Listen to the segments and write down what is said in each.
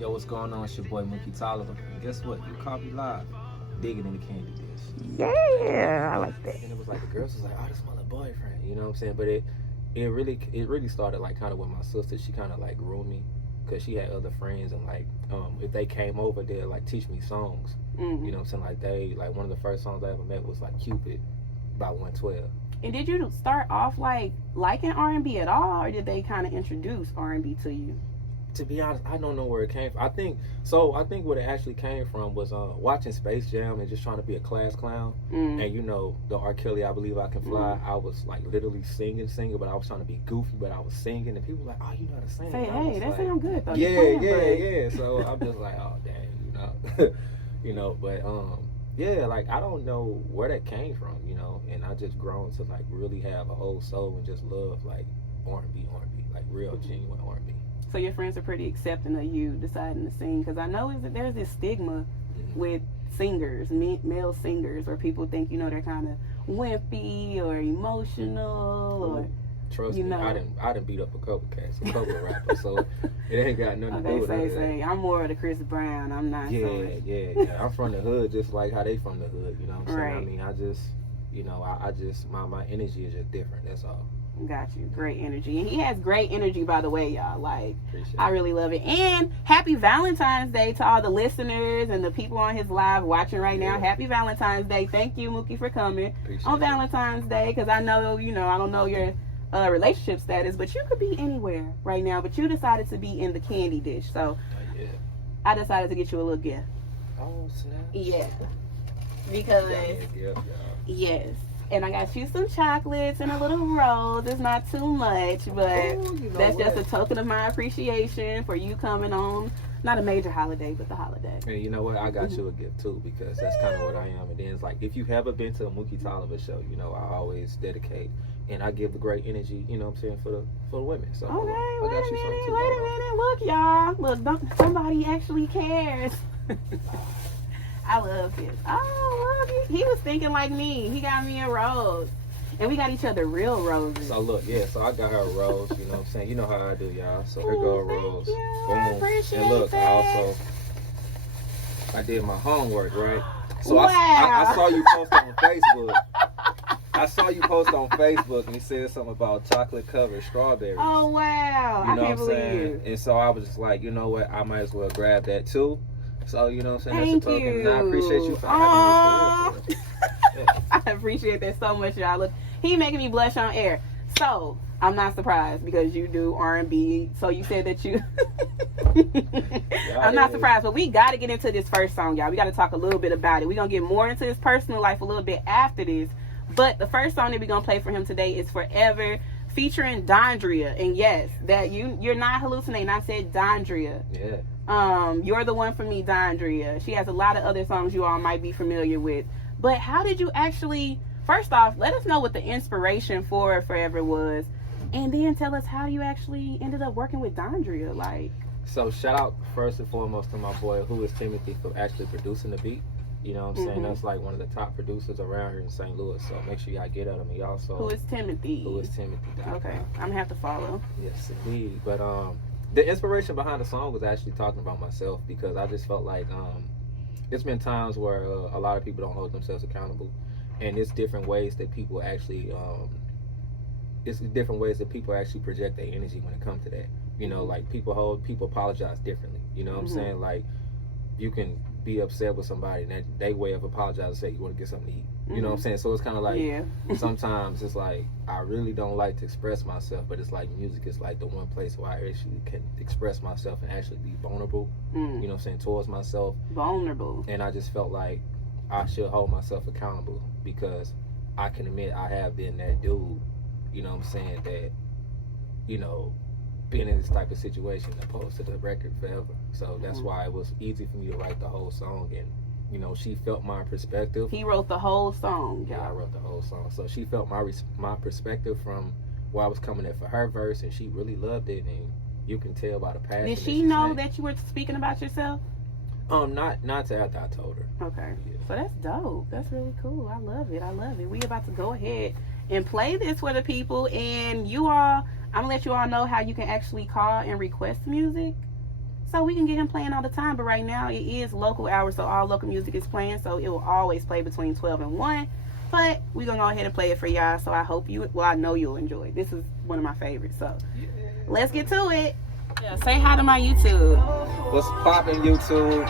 Yo, what's going on? It's your boy Mookie Tolliver. And guess what? You caught me live, digging in the Kandi Dish. Yeah, I like that. And it was like the girls was like, "Oh, this is my little boyfriend," you know what I'm saying? But it really started like kind of with my sister. She kind of like groomed me because she had other friends, and like if they came over, they'd like teach me songs. Mm-hmm. You know what I'm saying? Like one of the first songs I ever met was like Cupid by 112. And did you start off like liking R&B at all, or did they kind of introduce R&B to you? To be honest, I don't know where it came from. I think what it actually came from was watching Space Jam and just trying to be a class clown. Mm. And you know, the R. Kelly, I Believe I Can Fly, I was like literally singing, but I was trying to be goofy, but I was singing, and people were like, "Oh, you know how to sing." Say, hey, that like, sounds good though. Yeah. So I'm just like, oh dang, but yeah, like I don't know where that came from, and I just grown to like really have a whole soul and just love like R&B, like real genuine R&B. So your friends are pretty accepting of you deciding to sing, because I know there's this stigma with singers, male singers, where people think they're kind of wimpy or emotional or. Trust me, I done beat up a couple rappers, so it ain't got nothing to do with that. Say, I'm more of the Chris Brown. I'm not. Yeah. I'm from the hood, just like how they from the hood. You know what I'm saying? Right. I mean, I just my energy is just different. That's all. Got you. Great energy. And he has great energy, by the way, y'all. Like, Appreciate I really love it. And happy Valentine's Day to all the listeners and the people on his live watching right now. Happy Valentine's Day. Thank you, Mookie, for coming on Valentine's Day, because I know, I don't know your relationship status, but you could be anywhere right now, but you decided to be in the Kandi Dish. So I decided to get you a little gift. Oh, snap. Yeah. Because, yes. And I got you some chocolates and a little rose. It's not too much, but that's just a token of my appreciation for you coming on. Not a major holiday, but the holiday. And you know what? I got you a gift too, because that's kind of what I am. And then it's like, if you haven't been to a Mookie Tolliver show, I always dedicate and I give the great energy, you know what I'm saying, for the women. So okay, I got you something too. Wait a minute. Look, y'all. Look, somebody actually cares. I love this. Oh, I love it. He was thinking like me. He got me a rose. And we got each other real roses. So look, so I got her a rose, you know what I'm saying? You know how I do, y'all. So here go a rose. Boom. And look, that. I did my homework, right? So wow. I saw you post on Facebook. I saw you post on Facebook and you said something about chocolate covered strawberries. Oh wow. You know I can't what I'm believe saying? you. And so I was just like, you know what, I might as well grab that too. So, you know what I'm saying? Thank That's a token. you. And I appreciate you for having me. I appreciate that so much, y'all. Look, he making me blush on air. So, I'm not surprised because you do R&B. So, you said that you... I'm not surprised, but we got to get into this first song, y'all. We got to talk a little bit about it. We're going to get more into his personal life a little bit after this. But the first song that we're going to play for him today is Forever, featuring Dondria. And yes, that you're not hallucinating. I said Dondria. Yeah. You're the One for Me, Dondria. She has a lot of other songs you all might be familiar with. But how did you actually, first off, let us know what the inspiration for Forever was. And then tell us how you actually ended up working with Dondria. Like, so shout out first and foremost to my boy, who is Timothy, for actually producing the beat. You know what I'm saying? That's like one of the top producers around here in St. Louis. So make sure y'all get at him. And y'all also, who is Timothy? Okay, I'm gonna have to follow. Yes, indeed. But the inspiration behind the song was actually talking about myself, because I just felt like it's been times where a lot of people don't hold themselves accountable, and it's different ways that people actually project their energy when it comes to that. Like people apologize differently. You know what I'm saying? Like, you can be upset with somebody and they way of apologizing, say you want to get something to eat. You know what I'm saying? So it's kind of like, sometimes it's like, I really don't like to express myself, but it's like music is like the one place where I actually can express myself and actually be vulnerable, you know what I'm saying, towards myself. Vulnerable. And I just felt like I should hold myself accountable, because I can admit I have been that dude, you know what I'm saying, that, been in this type of situation opposed to the record forever. So that's why it was easy for me to write the whole song, and she felt my perspective. He wrote the whole song, y'all. Yeah, I wrote the whole song. So she felt my perspective from where I was coming at for her verse, and she really loved it, and you can tell by the passion. Did she know that you were speaking about yourself? Not to after I told her. Okay. Yeah. So that's dope. That's really cool. I love it. We about to go ahead and play this for the people, and you all, I'm gonna let you all know how you can actually call and request music. so we can get him playing all the time. But right now, it is local hours, so all local music is playing, so it will always play between 12 and 1. But we're going to go ahead and play it for y'all, so I hope I know you'll enjoy it. This is one of my favorites, so let's get to it. Yeah, say hi to my YouTube. What's poppin', YouTube?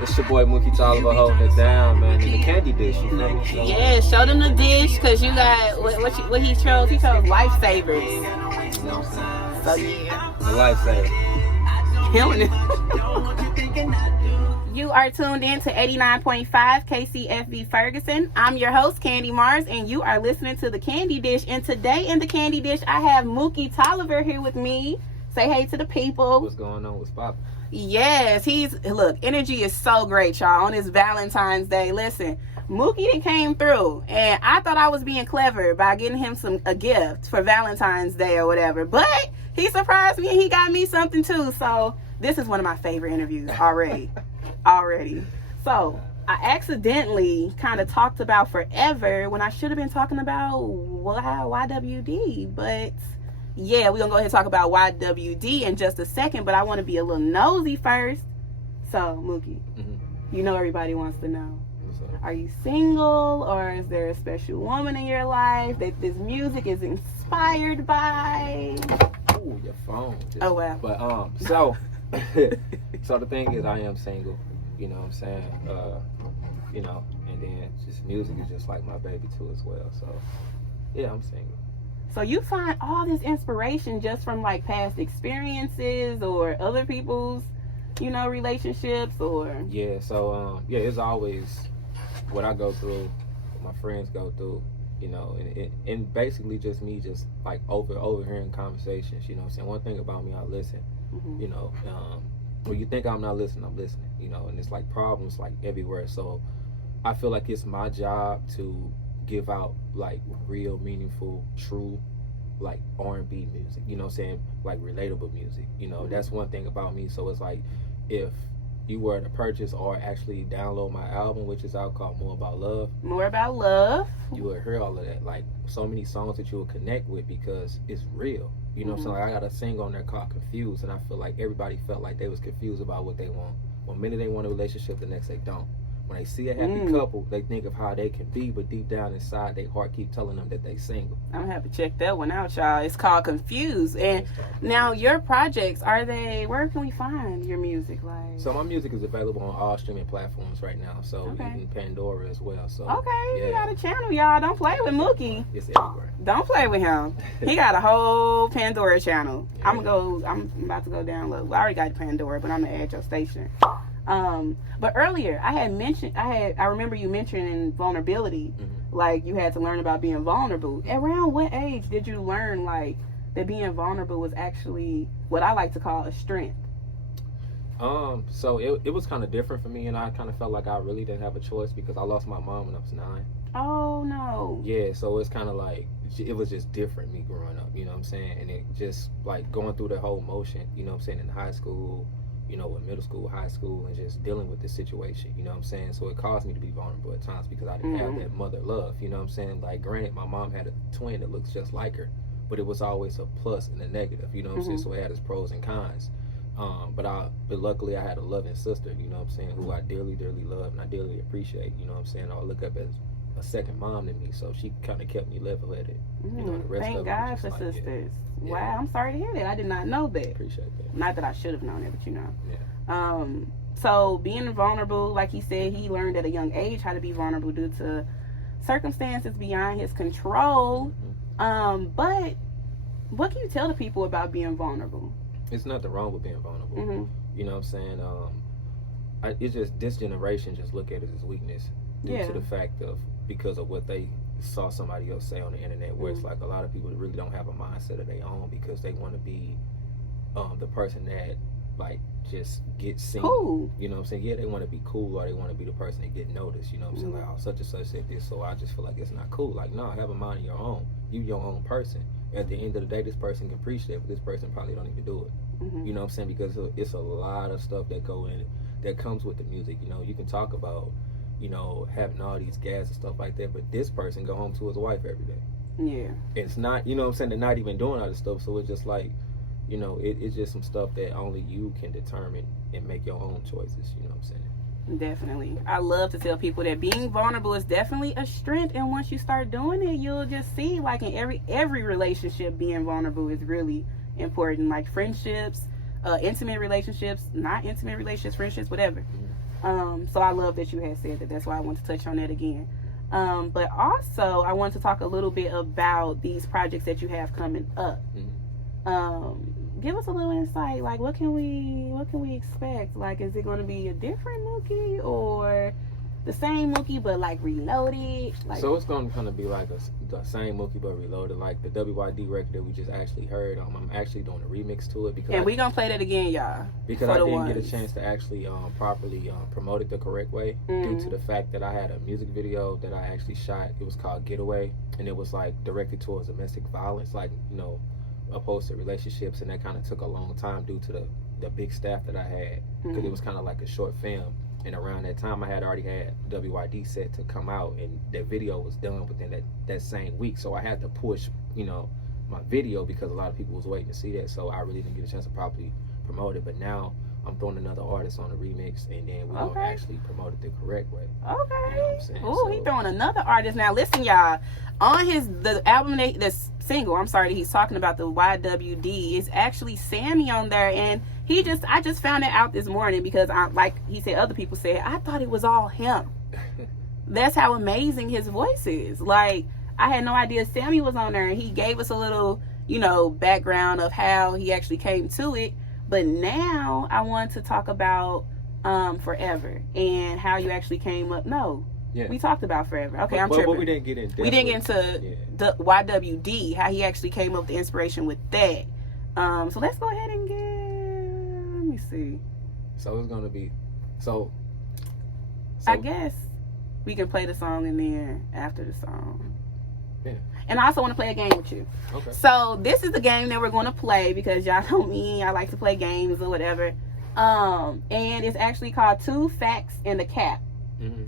It's your boy Mookie Tolliver holding it down, man. And the Kandi Dish, you know me. So. Yeah, show them the dish, because you got what he chose. He chose Lifesavers. You know what I'm saying? So, yeah. The Lifesaver. Killing it. You are tuned in to 89.5 KCFV Ferguson. I'm your host, Kandi Mars, and you are listening to the Kandi Dish. And today in the Kandi Dish, I have Mookie Tolliver here with me. Say hey to the people. What's going on? What's poppin'? Yes, look, energy is so great, y'all, on this Valentine's Day. Listen, Mookie done came through, and I thought I was being clever by getting him a gift for Valentine's Day or whatever, but he surprised me and he got me something too. So this is one of my favorite interviews already. So I accidentally kind of talked about Forever when I should have been talking about YWD, but yeah, we're going to go ahead and talk about YWD in just a second, but I want to be a little nosy first. So, Mookie, you know everybody wants to know. Are you single, or is there a special woman in your life that this music is inspired by? Ooh, your phone. Oh, wow. But, so the thing is, I am single, you know what I'm saying? You know, and then just music is just like my baby too as well. So, yeah, I'm single. So you find all this inspiration just from like past experiences or other people's, you know, relationships or? Yeah, so yeah, it's always what I go through, what my friends go through, you know, and basically just me just like overhearing conversations, you know what I'm saying? One thing about me, I listen, you know, when you think I'm not listening, I'm listening, you know, and it's like problems like everywhere. So I feel like it's my job to give out like real, meaningful, true, like R&B music, you know what I'm saying, like relatable music, you know. That's one thing about me. So it's like if you were to purchase or actually download my album, which is out called More About Love, you would hear all of that, like so many songs that you would connect with because it's real, you know what I'm saying. Like I got a single on there called Confused, and I feel like everybody felt like they was confused about what they want. One minute they want a relationship, the next they don't. When they see a happy couple, they think of how they can be, but deep down inside, their heart keep telling them that they single. I'm gonna have to check that one out, y'all. It's called Confused. And now your projects, where can we find your music? Like, so my music is available on all streaming platforms right now. So even Pandora as well. So you got a channel, y'all. Don't play with Mookie. It's everywhere. Don't play with him. He got a whole Pandora channel. Yeah. I'm about to go download. I already got Pandora, but I'm gonna add your station. But earlier I remember you mentioning vulnerability, like you had to learn about being vulnerable. Around what age did you learn like that being vulnerable was actually what I like to call a strength? So it was kind of different for me, and I kind of felt like I really didn't have a choice because I lost my mom when I was 9. Oh no. Yeah, so it's kind of like it was just different me growing up, you know what I'm saying, and it just like going through the whole motion, you know what I'm saying, in high school, you know, in middle school, high school, and just dealing with this situation, you know what I'm saying? So it caused me to be vulnerable at times because I didn't have that mother love, you know what I'm saying? Like, granted, my mom had a twin that looks just like her, but it was always a plus and a negative, you know what I'm saying? So it had its pros and cons. But luckily I had a loving sister, you know what I'm saying, who I dearly, dearly love and I dearly appreciate, you know what I'm saying? I look up as a second mom to me, so she kind of kept me level-headed. You know, the rest Thank of God for sisters. Yeah. Wow, I'm sorry to hear that. I did not know that. Appreciate that. Not that I should have known it, but you know. Yeah. So being vulnerable, like he said, he learned at a young age how to be vulnerable due to circumstances beyond his control. But what can you tell the people about being vulnerable? It's nothing wrong with being vulnerable. You know what I'm saying? It's just this generation just look at it as weakness due to the fact of because of what they saw somebody else say on the internet, where it's like a lot of people really don't have a mindset of their own because they want to be the person that like just gets seen. Cool. You know what I'm saying? Yeah, they want to be cool or they want to be the person that get noticed. You know what I'm saying? Like, oh, such and such said this, so I just feel like it's not cool. Like, no, have a mind of your own. You your own person. At the end of the day, this person can preach that, but this person probably don't even do it. You know what I'm saying? Because it's a lot of stuff that go in it that comes with the music. You know, you can talk about, you know, having all these gas and stuff like that, but this person go home to his wife every day. Yeah. It's not, you know what I'm saying, they're not even doing all this stuff, so it's just like, you know, it's just some stuff that only you can determine and make your own choices. You know what I'm saying? Definitely. I love to tell people that being vulnerable is definitely a strength, and once you start doing it, you'll just see, like, in every relationship, being vulnerable is really important. Like friendships, intimate relationships, not intimate relationships, friendships, whatever. So I love that you had said that. That's why I want to touch on that again. But also I want to talk a little bit about these projects that you have coming up. Give us a little insight. Like, what can we expect? Like, is it going to be a different Mookie or the same Mookie but like reloaded? Like, so it's going to kind of be like the same Mookie but reloaded. Like the WYD record that we just actually heard. I'm actually doing a remix to it because we gonna play that again, y'all. Because I didn't get a chance to actually properly promote it the correct way due to the fact that I had a music video that I actually shot. It was called Getaway, and it was like directed towards domestic violence, like, you know, opposed to relationships, and that kind of took a long time due to the big staff that I had, because it was kind of like a short film, and around that time I had already had WYD set to come out, and that video was done within that same week, so I had to push, you know, my video because a lot of people was waiting to see that, so I really didn't get a chance to properly promote it. But now I'm throwing another artist on the remix, and then we're gonna actually promote it the correct way. Okay. You know what I'm saying? Oh, he throwing another artist. Now listen, y'all, on the album, the single, I'm sorry, that he's talking about, the YWD, is actually Sammie on there, and I just found it out this morning because like he said, other people said, I thought it was all him. That's how amazing his voice is. Like, I had no idea Sammie was on there, and he gave us a little, you know, background of how he actually came to it. But now I want to talk about Forever and how you actually came up. No, we talked about Forever. Okay, I'm tripping. But we didn't get into. We didn't get into the YWD, how he actually came up with the inspiration with that. So let's go ahead and let me see. So it's gonna be so I guess we can play the song and then after the song. Yeah. And I also want to play a game with you. Okay. So this is the game that we're going to play because y'all know me. I like to play games or whatever. And it's actually called Two Facts and a Cap.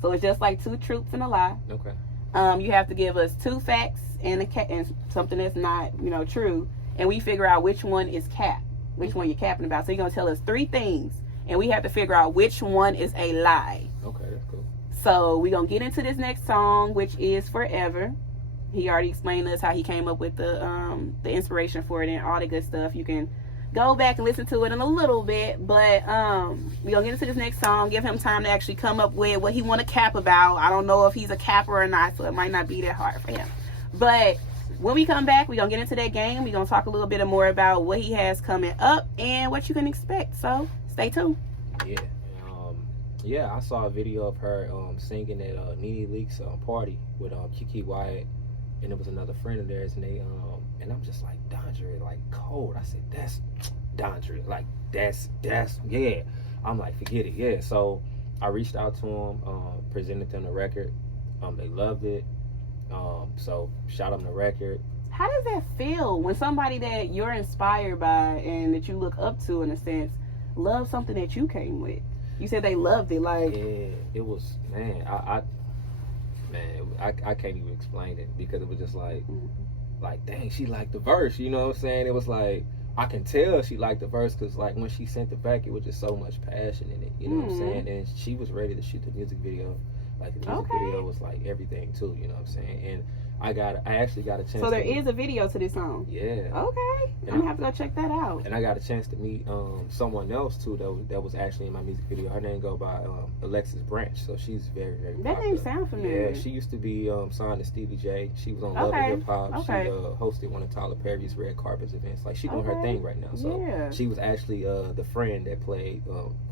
So it's just like two truths and a lie. Okay. You have to give us two facts and a cap and something that's not, you know, true, and we figure out which one is cap, which one you're capping about. So you're gonna tell us three things, and we have to figure out which one is a lie. Okay, that's cool. So we're gonna get into this next song, which is Forever. He already explained to us how he came up with the inspiration for it and all the good stuff. You can go back and listen to it in a little bit, but we're gonna get into this next song, give him time to actually come up with what he want to cap about. I don't know if he's a capper or not, so it might not be that hard for him. But when we come back, we're gonna get into that game. We're gonna talk a little bit more about what he has coming up and what you can expect. So stay tuned. Yeah, I saw a video of her singing at Nene Leak's party with Kiki Wyatt, and it was another friend of theirs, and they and I'm just like, Dondria, like, cold. I said, that's Dondria, like, that's yeah. I'm like, forget it, yeah. So I reached out to them, presented them the record. They loved it. So shot them the record. How does that feel when somebody that you're inspired by and that you look up to, in a sense, loves something that you came with? You said they loved it, like. Yeah, it was, man, I can't even explain it because it was just like, like, dang, she liked the verse, you know what I'm saying? It was like, I can tell she liked the verse because, like, when she sent it back, it was just so much passion in it, you know what I'm saying? And she was ready to shoot the music video. Like, the music video was like everything too, you know what I'm saying? And I actually got a chance. So there is a video to this song. Yeah. Okay. I'm gonna have to go check that out. And I got a chance to meet someone else too that was actually in my music video. Her name go by Alexis Branch, so she's very, very popular. That name sounds familiar. Yeah, she used to be signed to Stevie J. She was on Love and Hip Hop. Okay. She hosted one of Tyler Perry's red carpets events. Like, she doing her thing right now. So she was actually the friend that played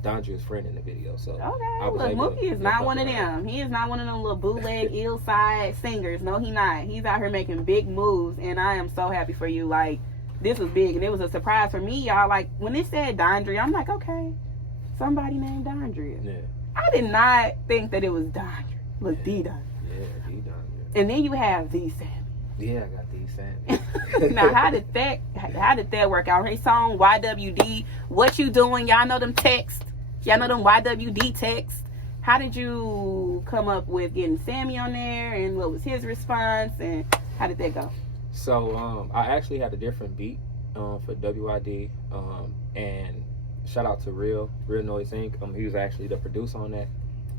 Dondria's friend in the video. So look, Mookie is not one of them. He is not one of them little bootleg ill side singers. No, he not. He's out here making big moves, and I am so happy for you. Like, this was big, and it was a surprise for me, y'all. Like, when it said Dondria, I'm like, okay, somebody named Dondria. Yeah. I did not think that it was Dondria. Look, D Dondria. Yeah, D Dondria. And then you have the Sammie. Yeah, I got D Sammie. Now, how did that work out? Her song YWD, what you doing? Y'all know them texts. Y'all know them YWD texts. How did you come up with getting Sammie on there, and what was his response, and how did that go? So I actually had a different beat for WID, and shout out to Real Noise Inc. He was actually the producer on that,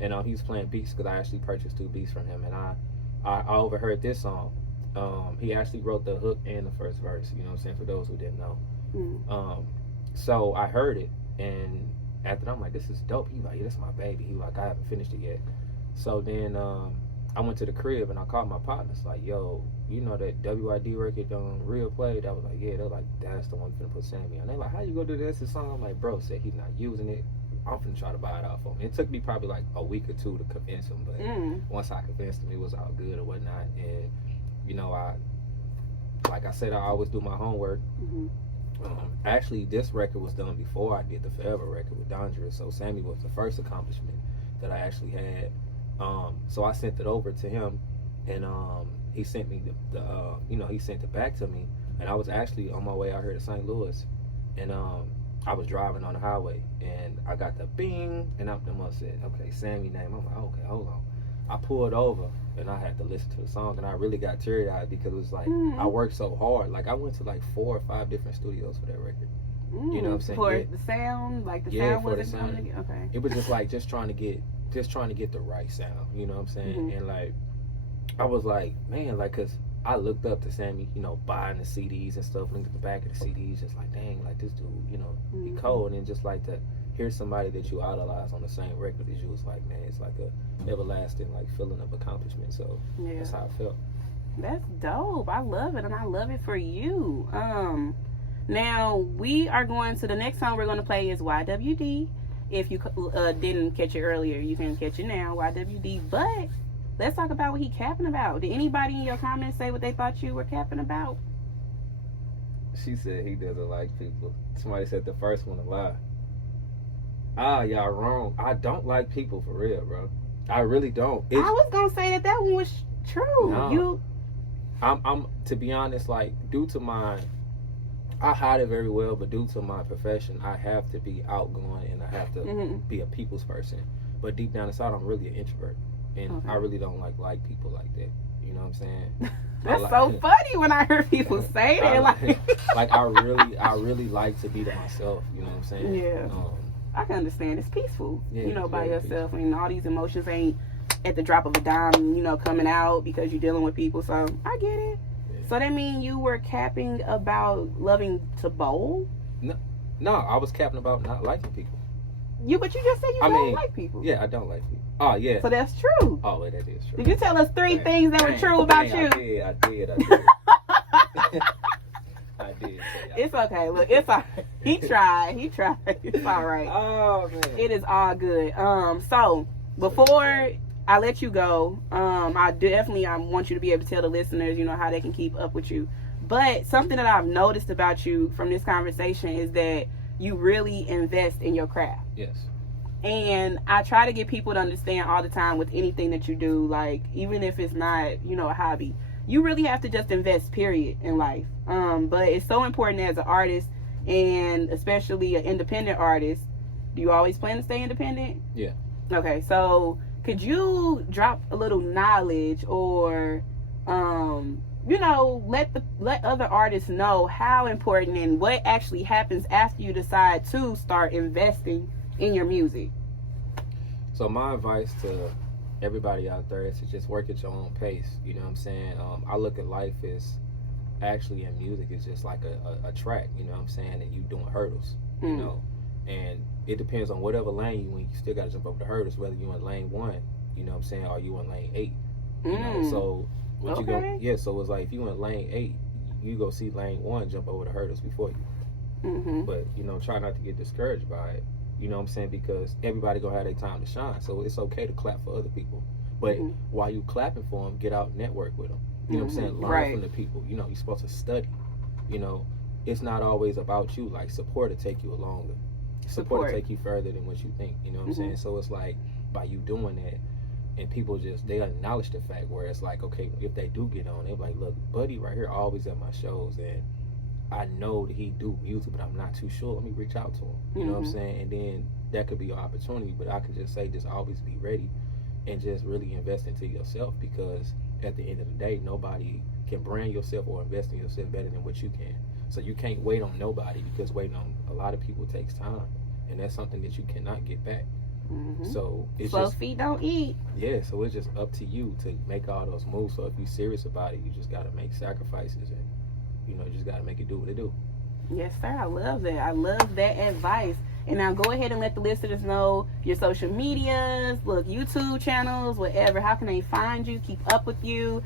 and he was playing beats because I actually purchased 2 beats from him, and I overheard this song. He actually wrote the hook and the first verse. You know what I'm saying? For those who didn't know. So I heard it, and after that, I'm like, this is dope. He like, yeah, that's my baby. He like, I haven't finished it yet. So then I went to the crib and I called my partners like, yo, you know that WID record Real played? I was like, yeah. They're like, that's the one you finna put Sammie on. They're like, how you gonna do this song? I'm like, bro said he's not using it. I'm finna try to buy it out for him. It took me probably like a week or 2 to convince him, but once I convinced him, it was all good or whatnot. And you know, like I said, I always do my homework. Actually, this record was done before I did the Forever record with Dondria, so Sammie was the first accomplishment that I actually had. So I sent it over to him, and he sent me he sent it back to me, and I was actually on my way out here to St. Louis, and I was driving on the highway, and I got the bing, and up the must said, okay, Sammie name. I'm like, okay, hold on. I pulled over, and I had to listen to the song, and I really got teary-eyed because it was like, I worked so hard. Like, I went to like 4 or 5 different studios for that record. You know what I'm saying? For the sound? Like, the sound wasn't coming together? Okay. It was just like, just trying to get the right sound. You know what I'm saying? And like, I was like, man, like, because I looked up to Sammie, you know, buying the CDs and stuff, looked at the back of the CDs, just like, dang, like, this dude, you know, he cold. And then just like to hear somebody that you idolize on the same record as you, was like, man, it's like a everlasting like feeling of accomplishment. So that's how I felt. That's dope. I love it, and I love it for you. Now we are going to the next song we're going to play is YWD. If you didn't catch it earlier, you can catch it now, YWD. But let's talk about what he capping about. Did anybody in your comments say what they thought you were capping about? She said he doesn't like people. Somebody said the first one to lie. Y'all wrong. I don't like people for real, bro. I really don't. I was gonna say that one was true. No. I'm to be honest, like, due to I hide it very well, but due to my profession, I have to be outgoing and I have to be a people's person. But deep down inside, I'm really an introvert, and I really don't like people like that. You know what I'm saying? That's so funny when I hear people say that. Like I really like to be to myself. You know what I'm saying? Yeah. I can understand. It's peaceful, you know, by yourself, and all these emotions ain't at the drop of a dime, you know, coming out because you're dealing with people. So I get it. Yeah. So that mean you were capping about loving to bowl? No, I was capping about not liking people. But you just said you don't like people. Yeah, I don't like people. Oh, yeah. So that's true. Oh, that is true. Did you tell us 3 things that were true about you? I did. I did. It's okay. Look, it's all right. He tried. It's all right. Oh, man. It is all good. So before I let you go, I want you to be able to tell the listeners, you know, how they can keep up with you. But something that I've noticed about you from this conversation is that you really invest in your craft. Yes. And I try to get people to understand all the time with anything that you do, like, even if it's not, you know, a hobby, you really have to just invest, period, in life. But it's so important as an artist, and especially an independent artist. Do you always plan to stay independent? Yeah. Okay, so could you drop a little knowledge or, you know, let other artists know how important and what actually happens after you decide to start investing in your music? So my advice to everybody out there is to just work at your own pace. You know what I'm saying? I look at life as actually in music is just like a track. You know what I'm saying? And you doing hurdles. You know, and it depends on whatever lane you in. You still got to jump over the hurdles, whether you in lane 1. You know what I'm saying? Or you in lane 8. You know, so what you go? Yeah. So it's like if you in lane 8, you go see lane 1 jump over the hurdles before you. But you know, try not to get discouraged by it. You know what I'm saying? Because everybody gonna have their time to shine. So it's okay to clap for other people. But while you clapping for them, get out and network with them. You know what I'm saying? Learn from the people. You know, you're supposed to study. You know, it's not always about you. Like, support to take you longer. Support to take you further than what you think. You know what I'm saying? So it's like, by you doing that, and people just, they acknowledge the fact where it's like, okay, if they do get on, they're like, look, Buddy right here always at my shows, and I know that he do music, but I'm not too sure. Let me reach out to him. You know what I'm saying? And then that could be your opportunity, but I could just say, just always be ready and just really invest into yourself, because at the end of the day, nobody can brand yourself or invest in yourself better than what you can. So you can't wait on nobody, because waiting on a lot of people takes time, and that's something that you cannot get back. So it's slow just, feet don't eat. Yeah, so it's just up to you to make all those moves. So if you're serious about it, you just got to make sacrifices, and you just got to make it do what it do. Yes, sir. I love that. I love that advice. And now go ahead and let the listeners know your social medias, YouTube channels, whatever. How can they find you, keep up with you?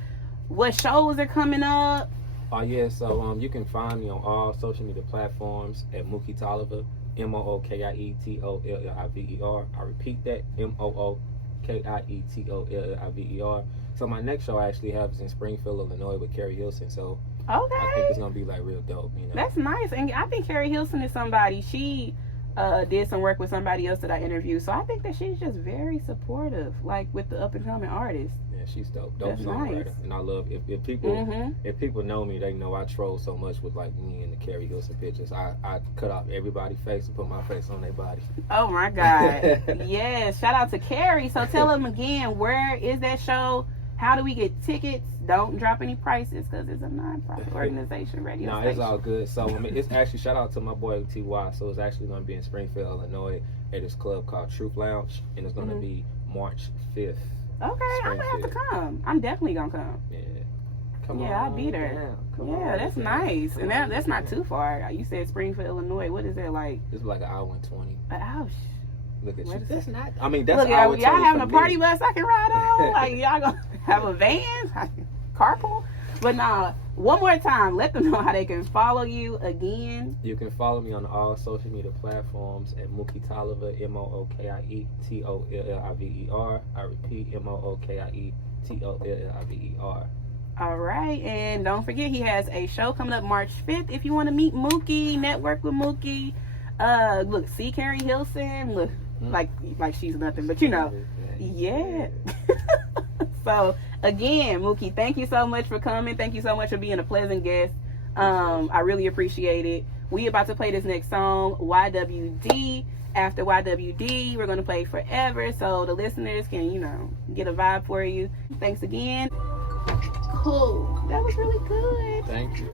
What shows are coming up? Oh yeah, so you can find me on all social media platforms at Mookie Tolliver, MOOKIETOLLIVER. I repeat that, MOOKIETOLLIVER. So my next show I actually have is in Springfield, Illinois, with Carrie Hilson. So okay, I think it's gonna be like real dope. That's nice, and I think Carrie Hilson is somebody. She did some work with somebody else that I interviewed, so I think that she's just very supportive, like with the up and coming artists. Yeah, she's dope That's songwriter, nice. and I love if people if people know me, they know I troll so much with like me and the Carrie Hilson pictures. I cut off everybody's face and put my face on their body. Oh my God! Yes, shout out to Carrie. So tell them again, where is that show? How do we get tickets? Don't drop any prices, because it's a non-profit organization, radio station. It's all good. So it's actually, shout out to my boy T.Y. So it's actually going to be in Springfield, Illinois, at this club called Truth Lounge, and it's going to be March 5th. Okay, I'm gonna have to come. I'm definitely gonna come. Yeah, come on. Yeah, I'll be there. Yeah, that's nice, and that's not too far. You said Springfield, Illinois. What is that like? It's like an hour and 20. Ouch. Look at you. That's not. I mean, that's look, an hour and 20 y'all having a party me. bus I can ride on? Like y'all gonna have a van? Carpool? But nah, one more time, let them know how they can follow you again. You can follow me on all social media platforms at Mookie Tolliver, MOOKIETOLLIVER. I repeat, MOOKIETOLLIVER. All right, and don't forget he has a show coming up March 5th. If you want to meet Mookie, network with Mookie, look, see Carrie Hilson, look, like she's nothing, but yeah. So again, Mookie, thank you so much for coming. Thank you so much for being a pleasant guest. I really appreciate it. We about to play this next song, YWD. After YWD, we're going to play Forever, so the listeners can, get a vibe for you. Thanks again. Cool. That was really good. Thank you.